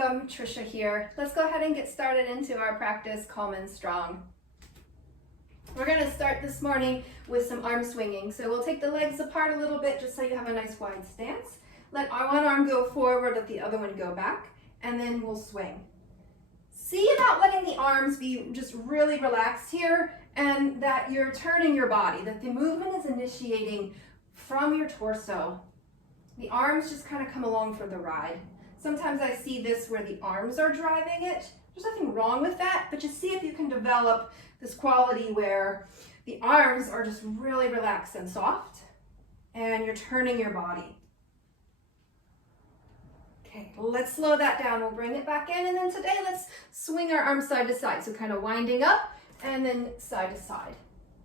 welcome, Trisha here. Let's go ahead and get started into our practice, Calm and Strong. We're going to start this morning with some arm swinging. So we'll take the legs apart a little bit just so you have a nice wide stance. Let one arm go forward, let the other one go back, and then we'll swing. See about letting the arms be just really relaxed here, and that you're turning your body, that the movement is initiating from your torso. The arms just kind of come along for the ride. Sometimes I see this where the arms are driving it. There's nothing wrong with that, but just see if you can develop this quality where the arms are just really relaxed and soft, and you're turning your body. Okay, let's slow that down. We'll bring it back in, and then today let's swing our arms side to side. So kind of winding up and then side to side.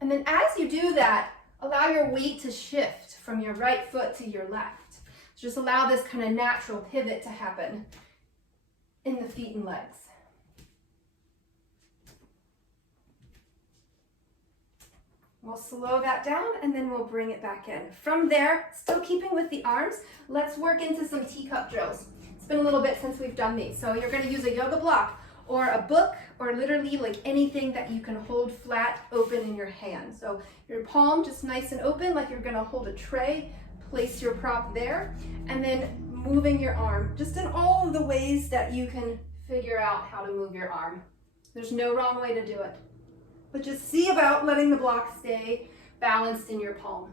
And then as you do that, allow your weight to shift from your right foot to your left. Just allow this kind of natural pivot to happen in the feet and legs. We'll slow that down and then we'll bring it back in. From there, still keeping with the arms, let's work into some teacup drills. It's been a little bit since we've done these. So you're going to use a yoga block or a book or literally like anything that you can hold flat open in your hand. So your palm just nice and open like you're going to hold a tray. Place your prop there, and then moving your arm, just in all of the ways that you can figure out how to move your arm. There's no wrong way to do it, but just see about letting the block stay balanced in your palm.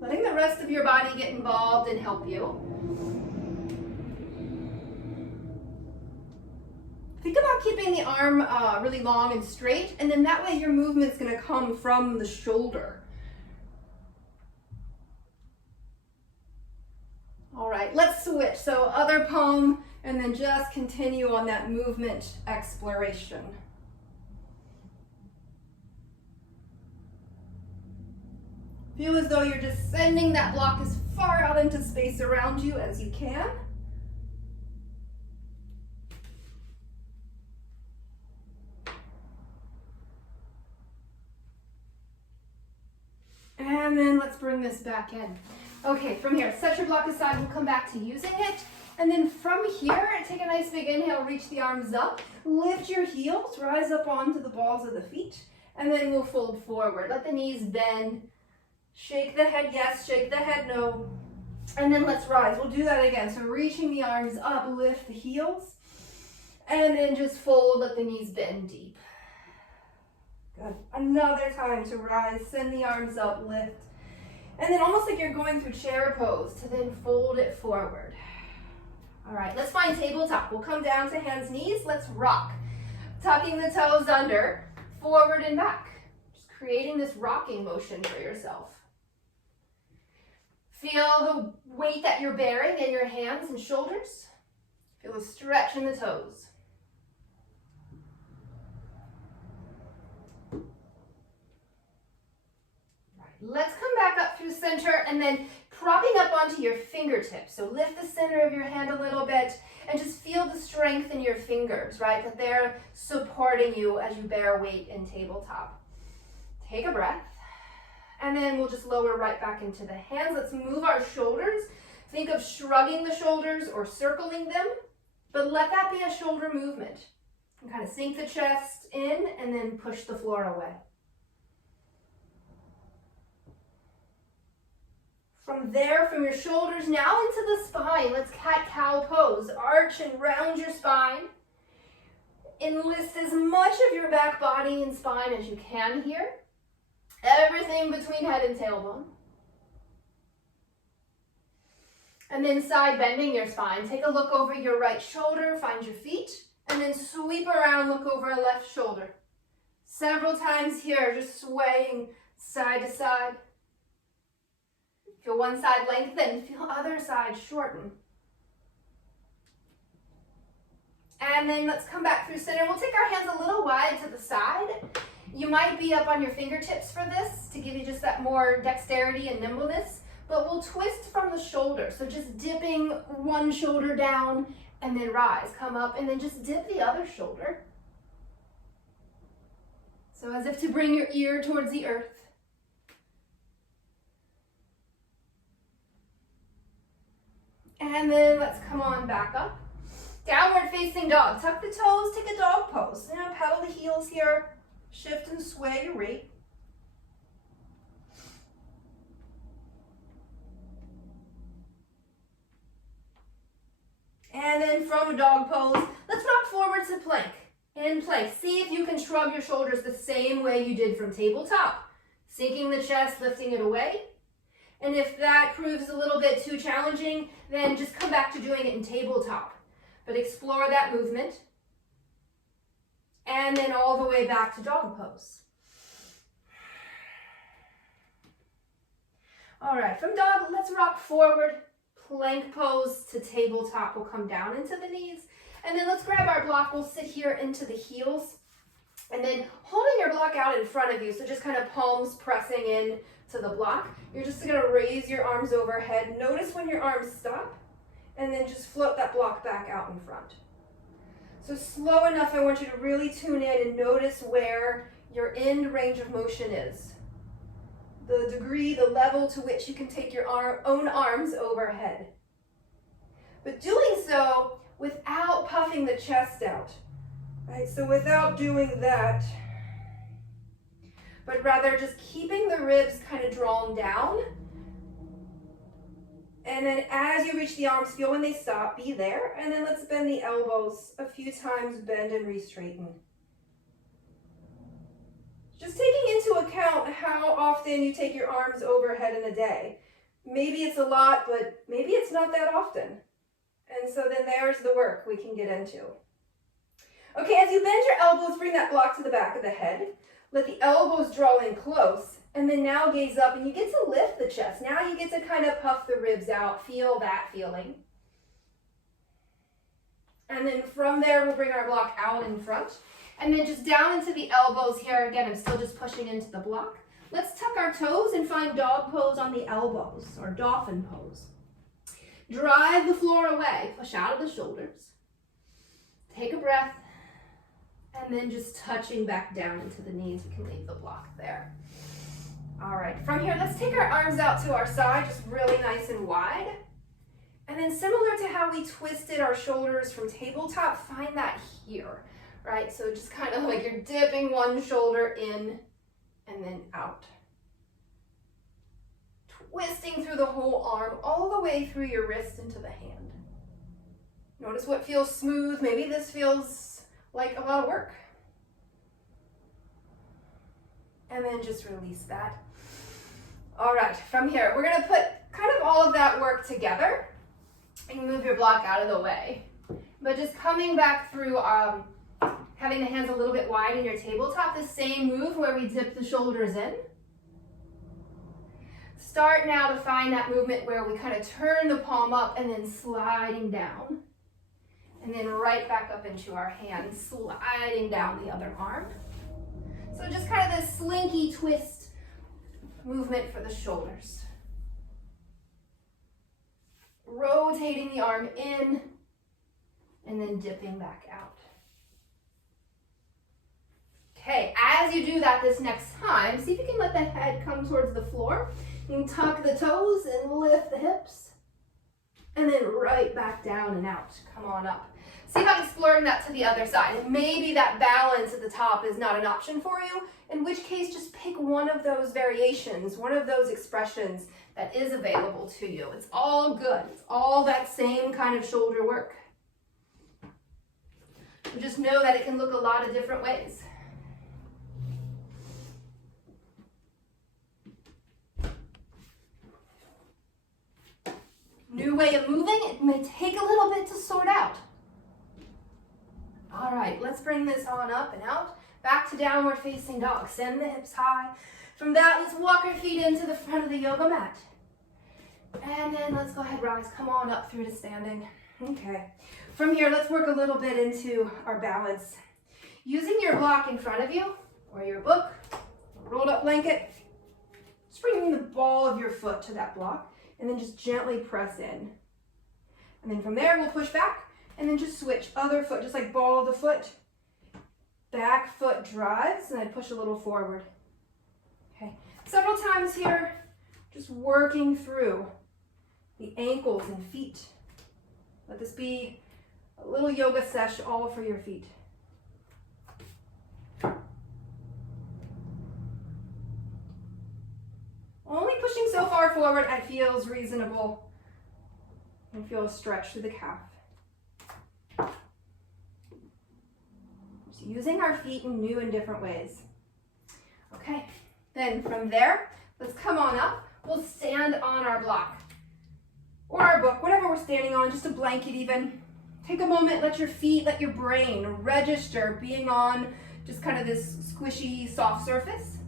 Letting the rest of your body get involved and help you. Think about keeping the arm really long and straight, and then that way your movement's going to come from the shoulder. All right, let's switch. So other palm, and then just continue on that movement exploration. Feel as though you're just sending that block as far out into space around you as you can. And then let's bring this back in. Okay, from here, set your block aside, we'll come back to using it. And then from here, take a nice big inhale, reach the arms up, lift your heels, rise up onto the balls of the feet, and then we'll fold forward. Let the knees bend, shake the head yes, shake the head no, and then let's rise. We'll do that again. So reaching the arms up, lift the heels, and then just fold, let the knees bend deep. Good. Another time to rise, send the arms up, lift. And then almost like you're going through chair pose to then fold it forward. All right, let's find tabletop. We'll come down to hands, knees. Let's rock. Tucking the toes under, forward and back. Just creating this rocking motion for yourself. Feel the weight that you're bearing in your hands and shoulders. Feel a stretch in the toes. Let's come back up through center and then propping up onto your fingertips. So lift the center of your hand a little bit and just feel the strength in your fingers, right? That they're supporting you as you bear weight in tabletop. Take a breath and then we'll just lower right back into the hands. Let's move our shoulders. Think of shrugging the shoulders or circling them, but let that be a shoulder movement. And kind of sink the chest in and then push the floor away. From there, from your shoulders now into the spine, let's cat-cow pose. Arch and round your spine. Enlist as much of your back body and spine as you can here. Everything between head and tailbone. And then side bending your spine. Take a look over your right shoulder, find your feet, and then sweep around, look over a left shoulder. Several times here, just swaying side to side. Feel one side lengthen, feel other side shorten. And then let's come back through center. We'll take our hands a little wide to the side. You might be up on your fingertips for this to give you just that more dexterity and nimbleness, but we'll twist from the shoulder. So just dipping one shoulder down and then rise, come up and then just dip the other shoulder. So as if to bring your ear towards the earth. And then let's come on back up. Downward facing dog. Tuck the toes, take a dog pose. Now pedal the heels here. Shift and sway your weight. And then from a dog pose, let's rock forward to plank. In plank, see if you can shrug your shoulders the same way you did from tabletop. Sinking the chest, lifting it away. And if that proves a little bit too challenging, then just come back to doing it in tabletop. But explore that movement. And then all the way back to dog pose. All right, from dog, let's rock forward. Plank pose to tabletop. We'll come down into the knees. And then let's grab our block. We'll sit here into the heels. And then holding your block out in front of you. So just kind of palms pressing in to the block. You're just going to raise your arms overhead. Notice when your arms stop. And then just float that block back out in front. So slow enough, I want you to really tune in and notice where your end range of motion is. The degree, the level to which you can take your own arms overhead. But doing so without puffing the chest out. Right? So without doing that, but rather just keeping the ribs kind of drawn down. And then as you reach the arms, feel when they stop, be there. And then let's bend the elbows a few times, bend and re-straighten. Just taking into account how often you take your arms overhead in a day. Maybe it's a lot, but maybe it's not that often. And so then there's the work we can get into. Okay, as you bend your elbows, bring that block to the back of the head. Let the elbows draw in close. And then now gaze up and you get to lift the chest. Now you get to kind of puff the ribs out. Feel that feeling. And then from there, we'll bring our block out in front. And then just down into the elbows here. Again, I'm still just pushing into the block. Let's tuck our toes and find dog pose on the elbows, or dolphin pose. Drive the floor away. Push out of the shoulders. Take a breath. And then just touching back down into the knees. We can leave the block there. All right, from here, let's take our arms out to our side, just really nice and wide. And then similar to how we twisted our shoulders from tabletop, find that here, right? So just kind of like you're dipping one shoulder in and then out. Twisting through the whole arm, all the way through your wrist into the hand. Notice what feels smooth. Maybe this feels like a lot of work. And then just release that. All right, from here, we're gonna put kind of all of that work together and move your block out of the way. But just coming back through, having the hands a little bit wide in your tabletop, the same move where we dip the shoulders in. Start now to find that movement where we kind of turn the palm up and then sliding down. And then right back up into our hands, sliding down the other arm. So just kind of this slinky twist movement for the shoulders. Rotating the arm in and then dipping back out. Okay, as you do that this next time, see if you can let the head come towards the floor. You can tuck the toes and lift the hips. And then right back down and out. Come on up. See about exploring that to the other side. And maybe that balance at the top is not an option for you, in which case just pick one of those variations, one of those expressions that is available to you. It's all good. It's all that same kind of shoulder work. And just know that it can look a lot of different ways. New way of moving, it may take a little bit to sort out. All right, let's bring this on up and out. Back to downward facing dog. Send the hips high. From that, let's walk our feet into the front of the yoga mat. And then let's go ahead, rise. Come on up through to standing. Okay. From here, let's work a little bit into our balance. Using your block in front of you, or your book, rolled up blanket, just bringing the ball of your foot to that block, and then just gently press in. And then from there, we'll push back. And then just switch, other foot, just like ball of the foot. Back foot drives, and I push a little forward. Okay, several times here, just working through the ankles and feet. Let this be a little yoga sesh all for your feet. Only pushing so far forward it feels reasonable and feel a stretch through the calf. Just using our feet in new and different ways. Okay, then from there, let's come on up. We'll stand on our block or our book, whatever we're standing on, just a blanket even. Take a moment, let your feet, let your brain register being on just kind of this squishy, soft surface.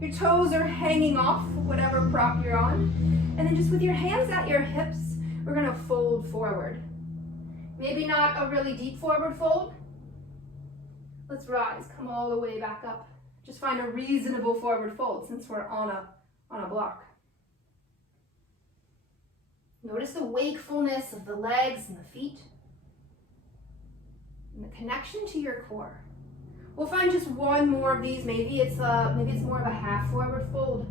Your toes are hanging off whatever prop you're on. And then just with your hands at your hips, we're gonna fold forward. Maybe not a really deep forward fold. Let's rise, come all the way back up. Just find a reasonable forward fold since we're on a block. Notice the wakefulness of the legs and the feet. And the connection to your core. We'll find just one more of these. Maybe it's more of a half forward fold.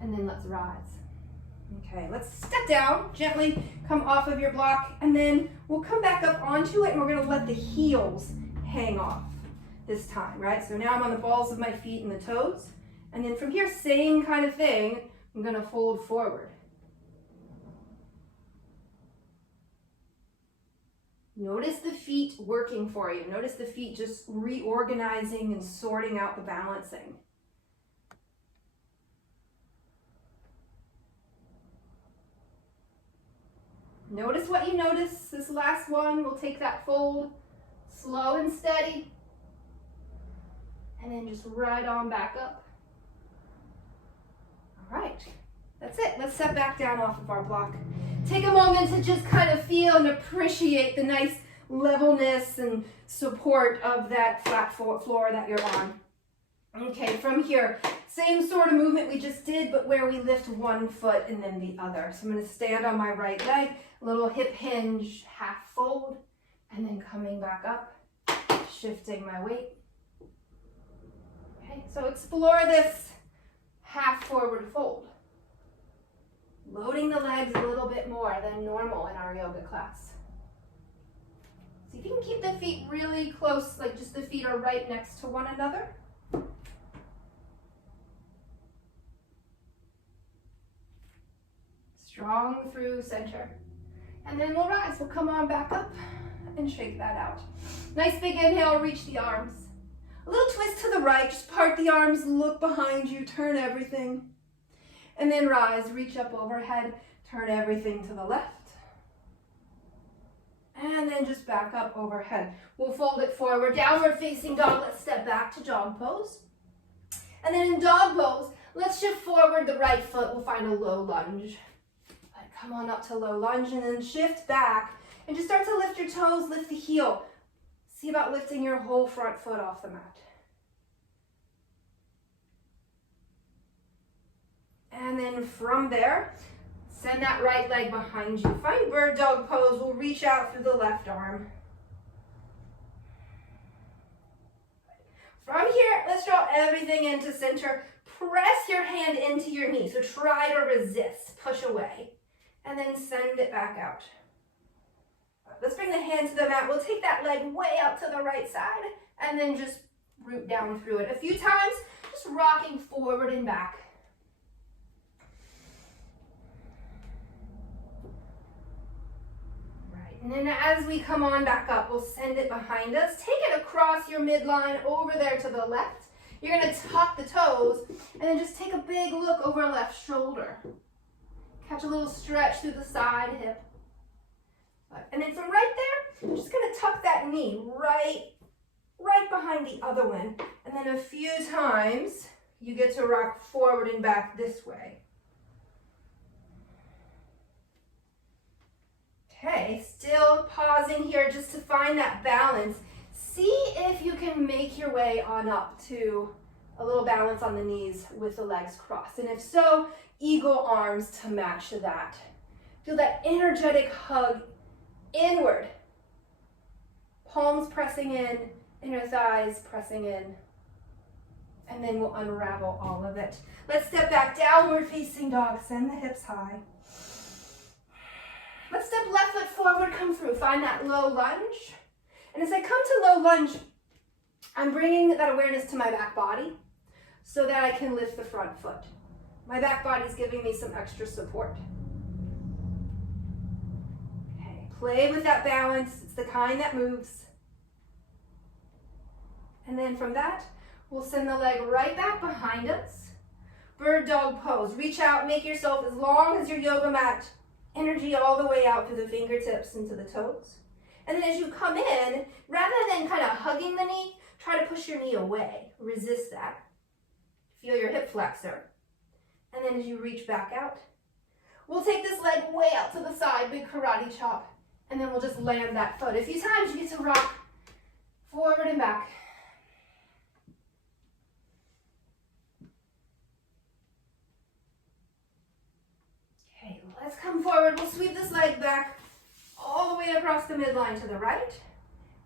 And then let's rise. Okay, let's step down, gently come off of your block, and then we'll come back up onto it and we're gonna let the heels hang off this time, right? So now I'm on the balls of my feet and the toes. And then from here, same kind of thing, I'm gonna fold forward. Notice the feet working for you. Notice the feet just reorganizing and sorting out the balancing. Notice what you notice. This last one, we'll take that fold slow and steady. And then just right on back up. All right, that's it. Let's step back down off of our block. Take a moment to just kind of feel and appreciate the nice levelness and support of that flat floor that you're on. Okay, from here, same sort of movement we just did, but where we lift one foot and then the other. So I'm going to stand on my right leg, a little hip hinge, half fold, and then coming back up, shifting my weight. Okay, so explore this half forward fold. Loading the legs a little bit more than normal in our yoga class. See if you can keep the feet really close, like just the feet are right next to one another. Strong through center. And then we'll rise. We'll come on back up and shake that out. Nice big inhale, reach the arms. A little twist to the right, just part the arms, look behind you, turn everything. And then rise, reach up overhead, turn everything to the left. And then just back up overhead. We'll fold it forward, downward facing dog. Let's step back to dog pose. And then in dog pose, let's shift forward the right foot. We'll find a low lunge. Come on up to low lunge and then shift back. And just start to lift your toes, lift the heel. See about lifting your whole front foot off the mat. And then from there, send that right leg behind you. Find bird dog pose. We'll reach out through the left arm. From here, let's draw everything into center. Press your hand into your knee. So try to resist, push away, and then send it back out. Let's bring the hand to the mat. We'll take that leg way out to the right side and then just root down through it. A few times, just rocking forward and back. And then as we come on back up, we'll send it behind us. Take it across your midline over there to the left. You're going to tuck the toes and then just take a big look over left shoulder. Catch a little stretch through the side hip. And then from right there, I'm just going to tuck that knee right behind the other one. And then a few times, you get to rock forward and back this way. Okay, still pausing here just to find that balance. See if you can make your way on up to a little balance on the knees with the legs crossed. And if so, eagle arms to match that. Feel that energetic hug inward. Palms pressing in, inner thighs pressing in. And then we'll unravel all of it. Let's step back, downward facing dog. Send the hips high. Let's step left foot forward, come through. Find that low lunge. And as I come to low lunge, I'm bringing that awareness to my back body so that I can lift the front foot. My back body is giving me some extra support. Okay, play with that balance. It's the kind that moves. And then from that, we'll send the leg right back behind us. Bird dog pose. Reach out, make yourself as long as your yoga mat. Energy all the way out through the fingertips into the toes. And then as you come in, rather than kind of hugging the knee, try to push your knee away. Resist that. Feel your hip flexor. And then as you reach back out, we'll take this leg way out to the side, big karate chop. And then we'll just land that foot. A few times you get to rock forward and back. Okay, let's come forward. We'll sweep this leg back all the way across the midline to the right.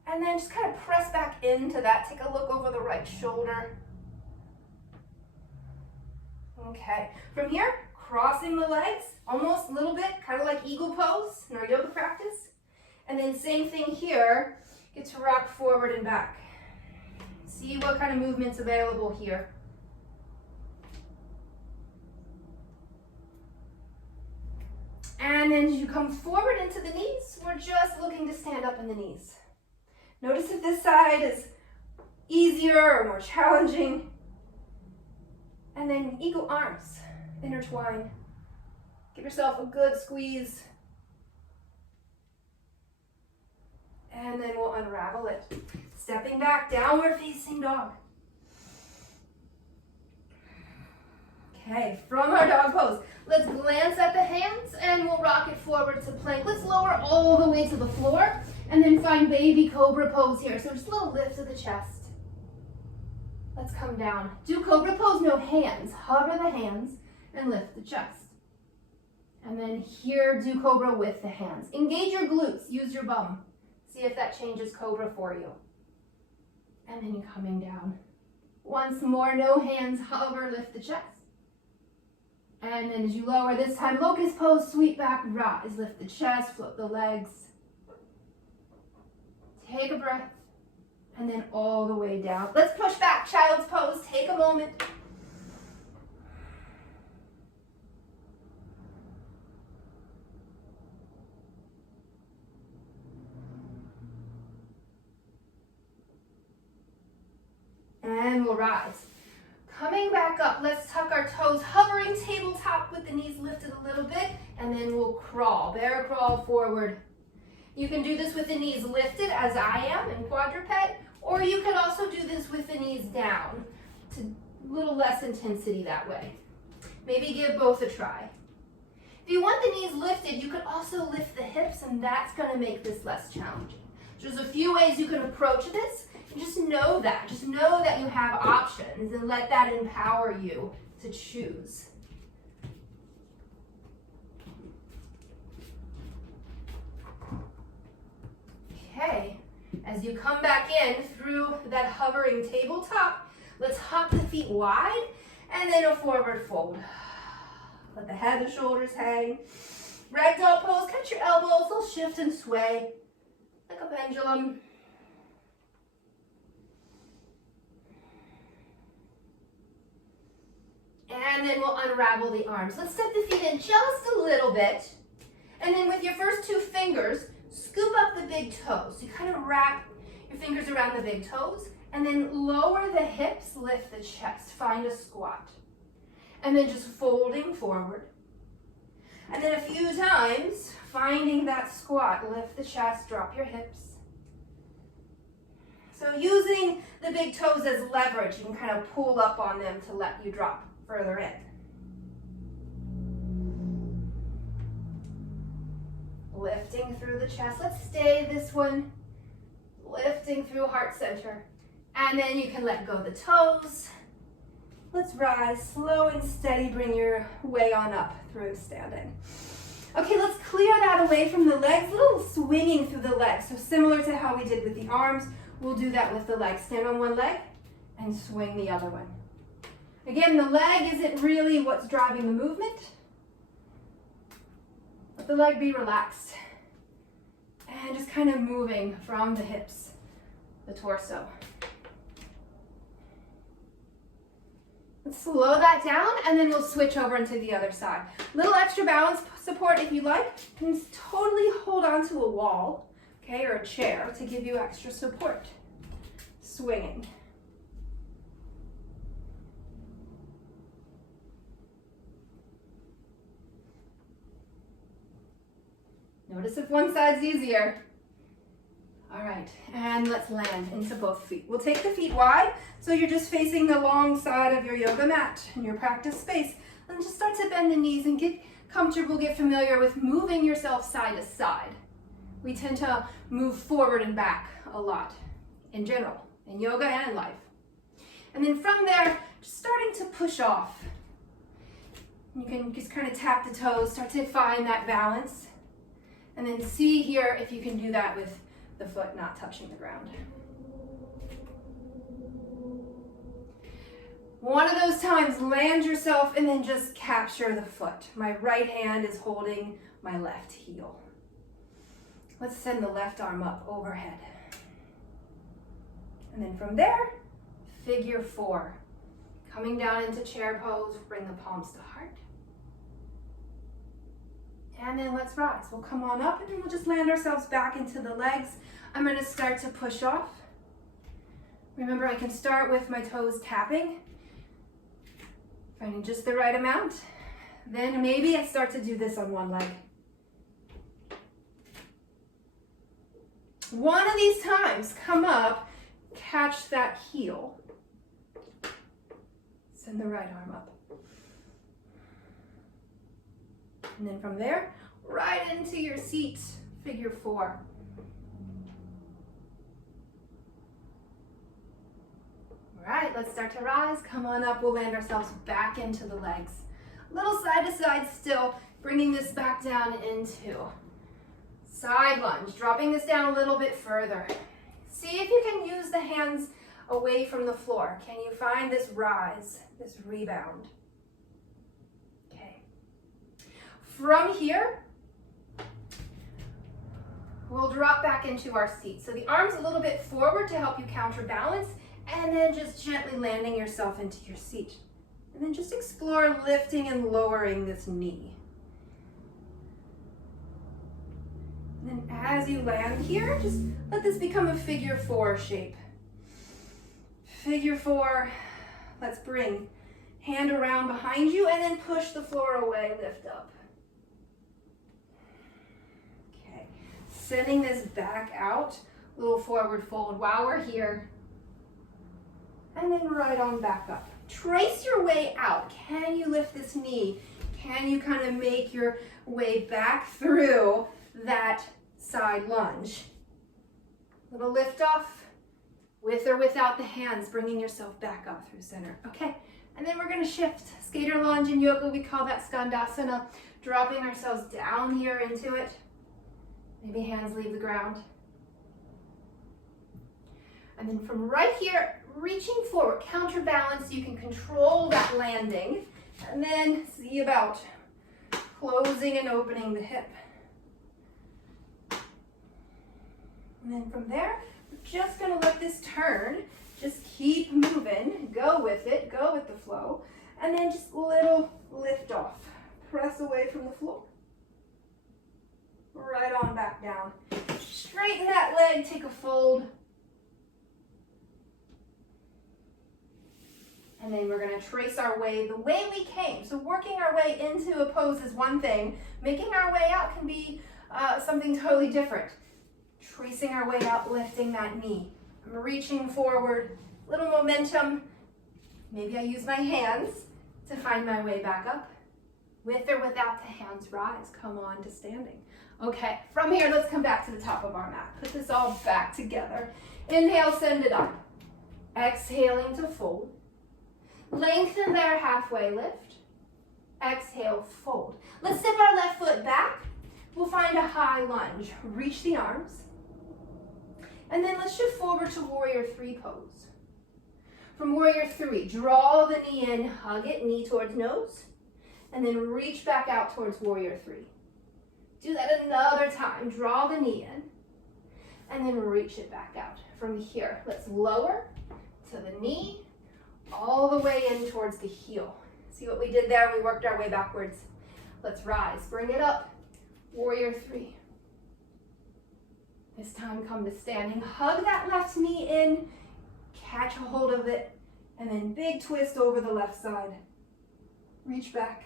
And then just kind of press back into that. Take a look over the right shoulder. Okay, from here, crossing the legs, almost a little bit, kind of like eagle pose in our yoga practice. And then same thing here, get to rock forward and back. See what kind of movement's available here. And then as you come forward into the knees, we're just looking to stand up in the knees. Notice if this side is easier or more challenging. And then eagle arms, intertwine. Give yourself a good squeeze. And then we'll unravel it. Stepping back, downward facing dog. Okay, from our dog pose, let's glance at the hands and we'll rock it forward to plank. Let's lower all the way to the floor and then find baby cobra pose here. So just a little lift of the chest. Let's come down. Do cobra pose, no hands. Hover the hands and lift the chest. And then here, do cobra with the hands. Engage your glutes, use your bum. See if that changes cobra for you. And then you're coming down. Once more, no hands, hover, lift the chest. And then as you lower, this time, locust pose, sweep back, rise. Lift the chest, flip the legs. Take a breath. And then all the way down. Let's push back, child's pose. Take a moment. And we'll rise. Coming back up, let's tuck our toes, hovering tabletop with the knees lifted a little bit, and then we'll crawl, bear crawl forward. You can do this with the knees lifted, as I am in quadruped, or you could also do this with the knees down, to a little less intensity that way. Maybe give both a try. If you want the knees lifted, you could also lift the hips, and that's going to make this less challenging. There's a few ways you can approach this. Just know that. Just know that you have options and let that empower you to choose. Okay, as you come back in through that hovering tabletop, let's hop the feet wide and then a forward fold. Let the head and shoulders hang. Ragdoll pose, catch your elbows, they'll shift and sway like a pendulum. And then we'll unravel the arms. Let's step the feet in just a little bit. And then with your first two fingers, scoop up the big toes. So you kind of wrap your fingers around the big toes. And then lower the hips, lift the chest. Find a squat. And then just folding forward. And then a few times, finding that squat. Lift the chest, drop your hips. So using the big toes as leverage, you can kind of pull up on them to let you drop further in. Lifting through the chest. Let's stay this one. Lifting through heart center. And then you can let go of the toes. Let's rise, slow and steady. Bring your way on up through standing. Okay, let's clear that away from the legs. A little swinging through the legs. So similar to how we did with the arms, we'll do that with the legs. Stand on one leg and swing the other one. Again, the leg isn't really what's driving the movement. The the leg be relaxed. And just kind of moving from the hips, the torso. Let's slow that down, and then we'll switch over into the other side. Little extra balance support if you like. You can totally hold onto a wall, okay, or a chair to give you extra support. Swinging. Notice if one side's easier. All right, and let's land into both feet. We'll take the feet wide, so you're just facing the long side of your yoga mat in your practice space. And just start to bend the knees and get comfortable, get familiar with moving yourself side to side. We tend to move forward and back a lot in general, in yoga and in life. And then from there, just starting to push off. You can just kind of tap the toes, start to find that balance. And then see here if you can do that with the foot not touching the ground. One of those times, land yourself and then just capture the foot. My right hand is holding my left heel. Let's send the left arm up overhead. And then from there, figure four. Coming down into chair pose, bring the palms to heart. And then let's rise. We'll come on up and then we'll just land ourselves back into the legs. I'm going to start to push off. Remember, I can start with my toes tapping, finding just the right amount. Then maybe I start to do this on one leg. One of these times, come up, catch that heel. Send the right arm up. And then from there, right into your seat, figure four. All right, let's start to rise. Come on up, we'll land ourselves back into the legs. Little side to side still, bringing this back down into side lunge, dropping this down a little bit further. See if you can use the hands away from the floor. Can you find this rise, this rebound? From here, we'll drop back into our seat. So the arms a little bit forward to help you counterbalance, and then just gently landing yourself into your seat. And then just explore lifting and lowering this knee. And then as you land here, just let this become a figure four shape. Figure four, let's bring hand around behind you and then push the floor away, lift up. Sending this back out, little forward fold while we're here. And then right on back up. Trace your way out. Can you lift this knee? Can you kind of make your way back through that side lunge? Little lift off, with or without the hands, bringing yourself back up through center. Okay, and then we're gonna shift. Skater lunge in yoga, we call that Skandasana. Dropping ourselves down here into it. Maybe hands leave the ground. And then from right here, reaching forward, counterbalance, you can control that landing. And then see about closing and opening the hip. And then from there, we're just gonna let this turn. Just keep moving, go with it, go with the flow. And then just little lift off. Press away from the floor. Right on back down. Straighten that leg, take a fold. And then we're gonna trace our way the way we came. So working our way into a pose is one thing. Making our way out can be something totally different. Tracing our way out, lifting that knee. I'm reaching forward, little momentum. Maybe I use my hands to find my way back up. With or without the hands, rise, come on to standing. Okay, from here, let's come back to the top of our mat. Put this all back together. Inhale, send it up. Exhaling to fold. Lengthen there, halfway lift. Exhale, fold. Let's step our left foot back. We'll find a high lunge. Reach the arms. And then let's shift forward to warrior three pose. From warrior three, draw the knee in, hug it, knee towards nose. And then reach back out towards warrior three. Do that another time. Draw the knee in and then reach it back out. From here, let's lower to the knee, all the way in towards the heel. See what we did there? We worked our way backwards. Let's rise. Bring it up. Warrior 3. This time come to standing. Hug that left knee in. Catch a hold of it. And then big twist over the left side. Reach back.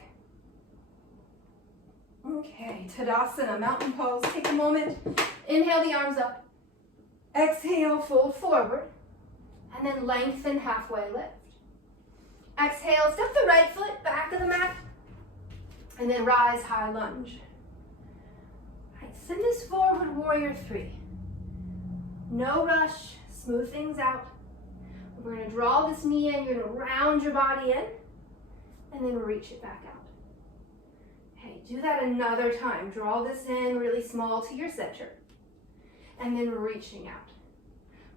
Okay, Tadasana, mountain pose. Take a moment. Inhale the arms up. Exhale, fold forward. And then lengthen halfway lift. Exhale, step the right foot back of the mat. And then rise, high lunge. All right, send this forward, warrior 3. No rush, smooth things out. We're gonna draw this knee in, you're gonna round your body in, and then reach it back out. Okay, do that another time. Draw this in really small to your center, and then reaching out.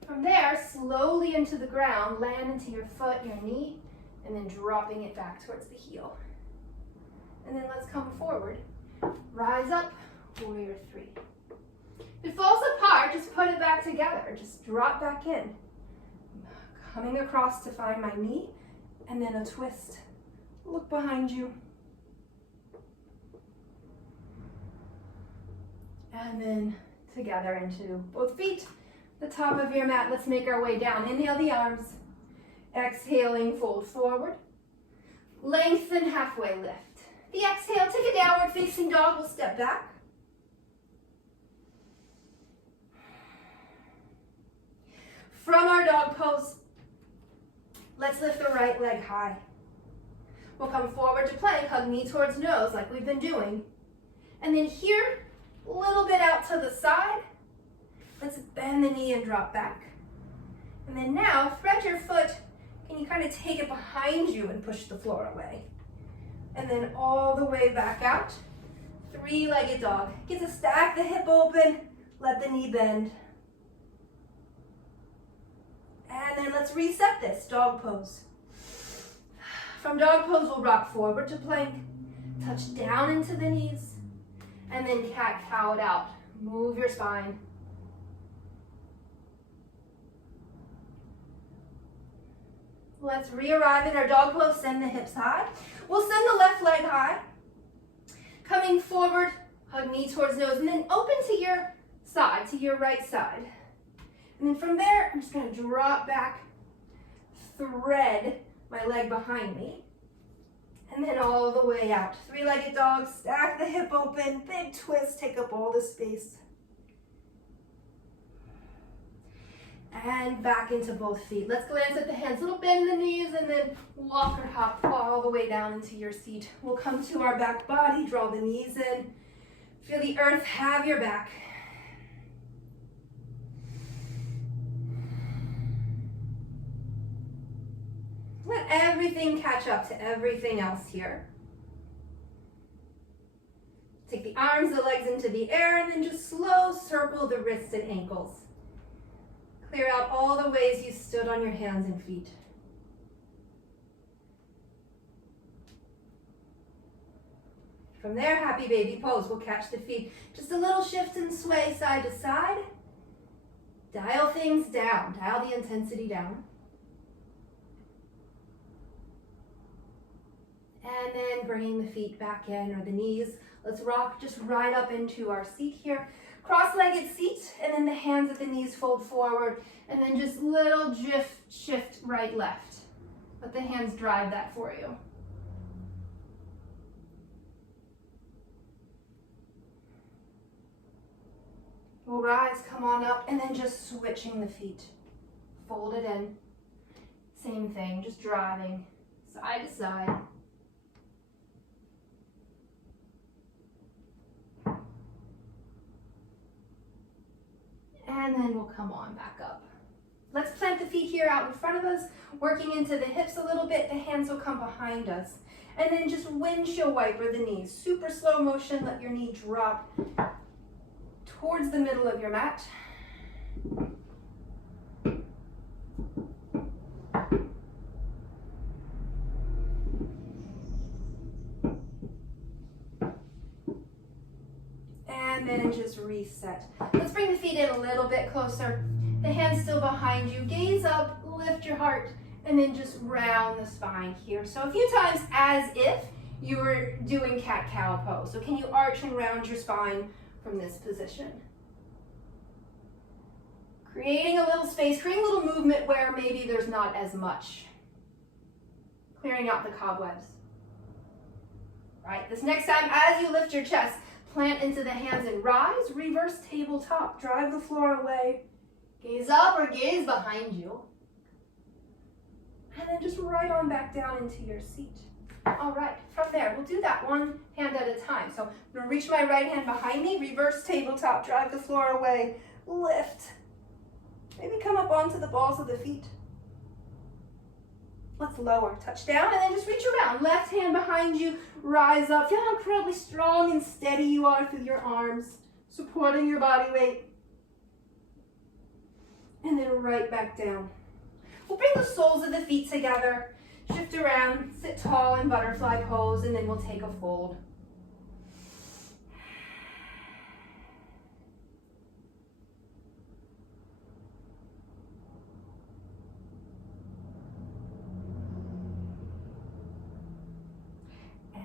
From there, slowly into the ground, land into your foot, your knee, and then dropping it back towards the heel. And then let's come forward. Rise up, warrior 3. If it falls apart, just put it back together. Just drop back in. Coming across to find my knee, and then a twist. Look behind you. And then together into both feet, the top of your mat. Let's make our way down. Inhale the arms. Exhaling, fold forward. Lengthen, halfway lift. The exhale, take a downward facing dog. We'll step back. From our dog pose, let's lift the right leg high. We'll come forward to plank, hug knee towards nose like we've been doing. And then here, a little bit out to the side. Let's bend the knee and drop back. And then now, thread your foot. Can you kind of take it behind you and push the floor away? And then all the way back out. Three-legged dog. Get to stack the hip open, let the knee bend. And then let's reset this, dog pose. From dog pose, we'll rock forward to plank, touch down into the knees, and then cat-cow it out. Move your spine. Let's re-arrive in our dog pose, send the hips high. We'll send the left leg high. Coming forward, hug knee towards nose, and then open to your side, to your right side. And then from there, I'm just gonna drop back, thread my leg behind me, and then all the way out. Three-legged dog, stack the hip open, big twist, take up all the space. And back into both feet. Let's glance at the hands. Little bend in the knees and then walk or hop all the way down into your seat. We'll come to our back body, draw the knees in. Feel the earth have your back. Let everything catch up to everything else here. Take the arms, the legs into the air, and then just slow circle the wrists and ankles. Clear out all the ways you stood on your hands and feet. From there, happy baby pose. We'll catch the feet. Just a little shift and sway side to side. Dial things down. Dial the intensity down. And then bringing the feet back in, or the knees. Let's rock just right up into our seat here. Cross-legged seat, and then the hands at the knees fold forward, and then just little shift right, left. Let the hands drive that for you. We'll rise, come on up, and then just switching the feet. Fold it in. Same thing, just driving side to side. And then we'll come on back up. Let's plant the feet here out in front of us, working into the hips a little bit. The hands will come behind us. And then just windshield wiper the knees. Super slow motion, let your knee drop towards the middle of your mat. reset. Let's bring the feet in a little bit closer. The hands still behind you. Gaze up, lift your heart, and then just round the spine here. So a few times as if you were doing cat-cow pose. So can you arch and round your spine from this position? Creating a little space, creating a little movement where maybe there's not as much. Clearing out the cobwebs. Right, this next time, as you lift your chest, plant into the hands and rise, reverse tabletop, drive the floor away, gaze up or gaze behind you, and then just right on back down into your seat. All right, from there, we'll do that one hand at a time. So I'm gonna reach my right hand behind me, reverse tabletop, drive the floor away, lift. Maybe come up onto the balls of the feet. Let's lower, touch down, and then just reach around. Left hand behind you, rise up. Feel how incredibly strong and steady you are through your arms, supporting your body weight. And then right back down. We'll bring the soles of the feet together, shift around, sit tall in butterfly pose, and then we'll take a fold.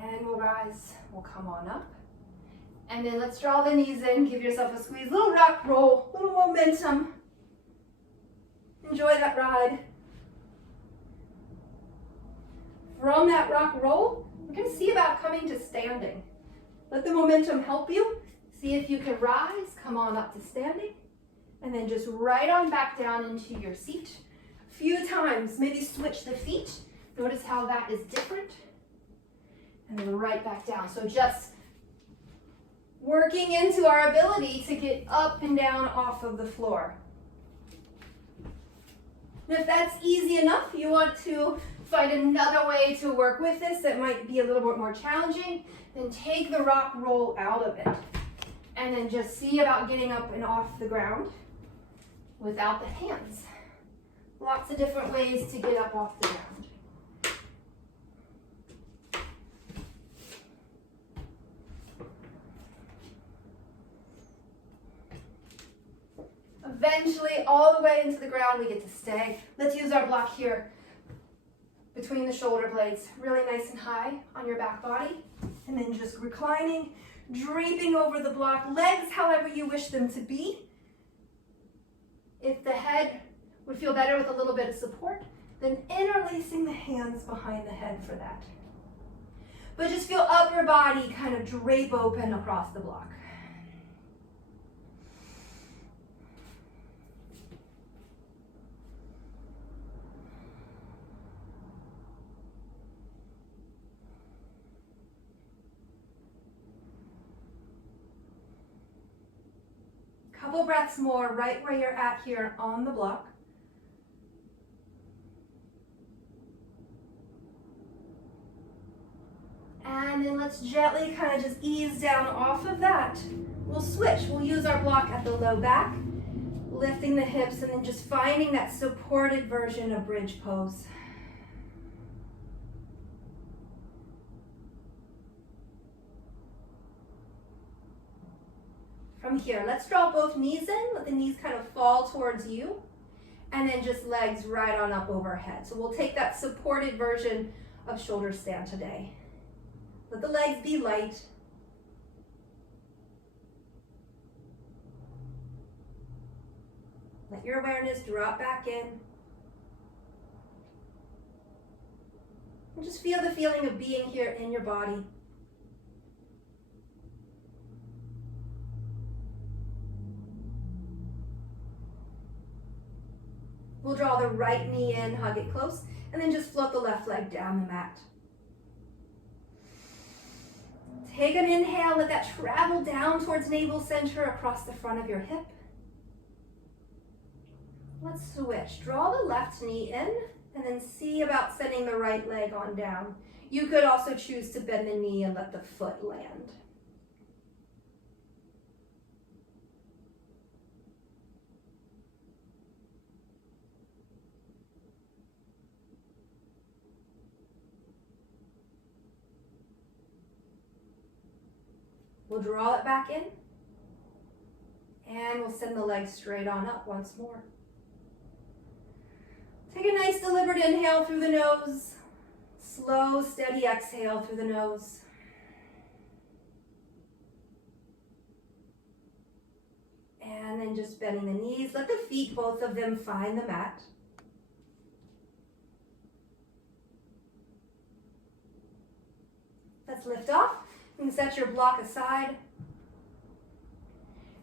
And we'll rise, we'll come on up. And then let's draw the knees in, give yourself a squeeze, little rock roll, little momentum. Enjoy that ride. From that rock roll, we're gonna see about coming to standing. Let the momentum help you. See if you can rise, come on up to standing, and then just right on back down into your seat. A few times, maybe switch the feet. Notice how that is different. And then right back down. So just working into our ability to get up and down off of the floor. And if that's easy enough, you want to find another way to work with this that might be a little bit more challenging, then take the rock roll out of it. And then just see about getting up and off the ground without the hands. Lots of different ways to get up off the ground. Eventually, all the way into the ground, we get to stay. Let's use our block here between the shoulder blades, really nice and high on your back body. And then just reclining, draping over the block, legs however you wish them to be. If the head would feel better with a little bit of support, then interlacing the hands behind the head for that. But just feel upper body kind of drape open across the block. Couple breaths more right where you're at here on the block. And then let's gently kind of just ease down off of that. We'll switch. We'll use our block at the low back, lifting the hips, and then just finding that supported version of bridge pose. From here, let's draw both knees in, let the knees kind of fall towards you, and then just legs right on up overhead. So we'll take that supported version of shoulder stand today. Let the legs be light. Let your awareness drop back in. And just feel the feeling of being here in your body. We'll draw the right knee in, hug it close, and then just float the left leg down the mat. Take an inhale, let that travel down towards navel center across the front of your hip. Let's switch. Draw the left knee in, and then see about sending the right leg on down. You could also choose to bend the knee and let the foot land. We'll draw it back in. And we'll send the legs straight on up once more. Take a nice deliberate inhale through the nose. Slow, steady exhale through the nose. And then just bending the knees. Let the feet, both of them, find the mat. Let's lift off. You can set your block aside.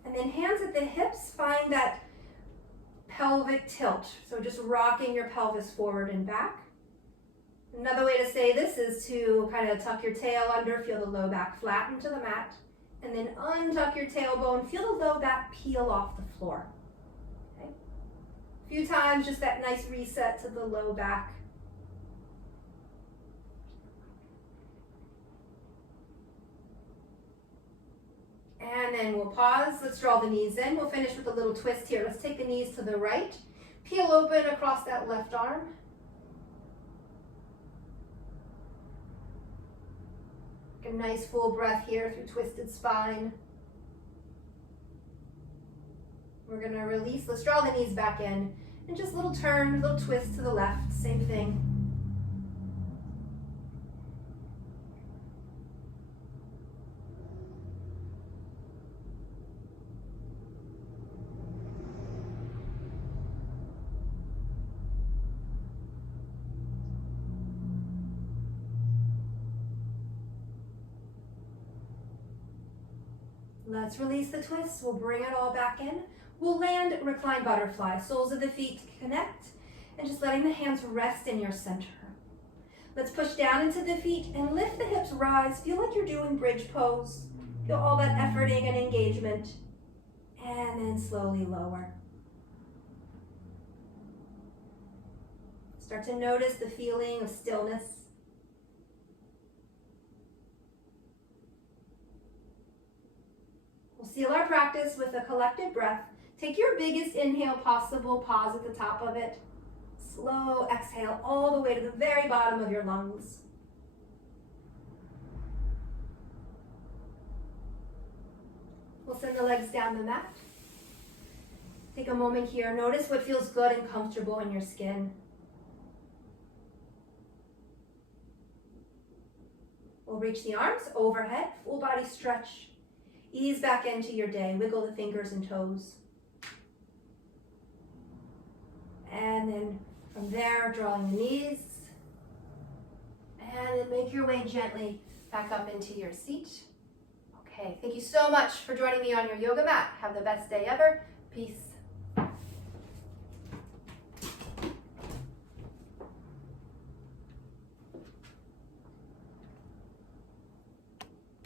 And then hands at the hips, find that pelvic tilt. So just rocking your pelvis forward and back. Another way to say this is to kind of tuck your tail under, feel the low back flatten to the mat, and then untuck your tailbone, feel the low back peel off the floor. Okay? A few times, just that nice reset to the low back. And then we'll pause. Let's draw the knees in. We'll finish with a little twist here. Let's take the knees to the right. Peel open across that left arm. A nice full breath here through twisted spine. We're going to release. Let's draw the knees back in. And just little turn, little twist to the left. Same thing. Let's release the twist. We'll bring it all back in. We'll land reclined butterfly. Soles of the feet connect, and just letting the hands rest in your center. Let's push down into the feet and lift the hips, rise. Feel like you're doing bridge pose. Feel all that efforting and engagement. And then slowly lower. Start to notice the feeling of stillness. Seal our practice with a collective breath. Take your biggest inhale possible, pause at the top of it. Slow exhale all the way to the very bottom of your lungs. We'll send the legs down the mat. Take a moment here. Notice what feels good and comfortable in your skin. We'll reach the arms overhead, full body stretch. Ease back into your day. Wiggle the fingers and toes. And then from there, drawing the knees. And then make your way gently back up into your seat. Okay, thank you so much for joining me on your yoga mat. Have the best day ever. Peace.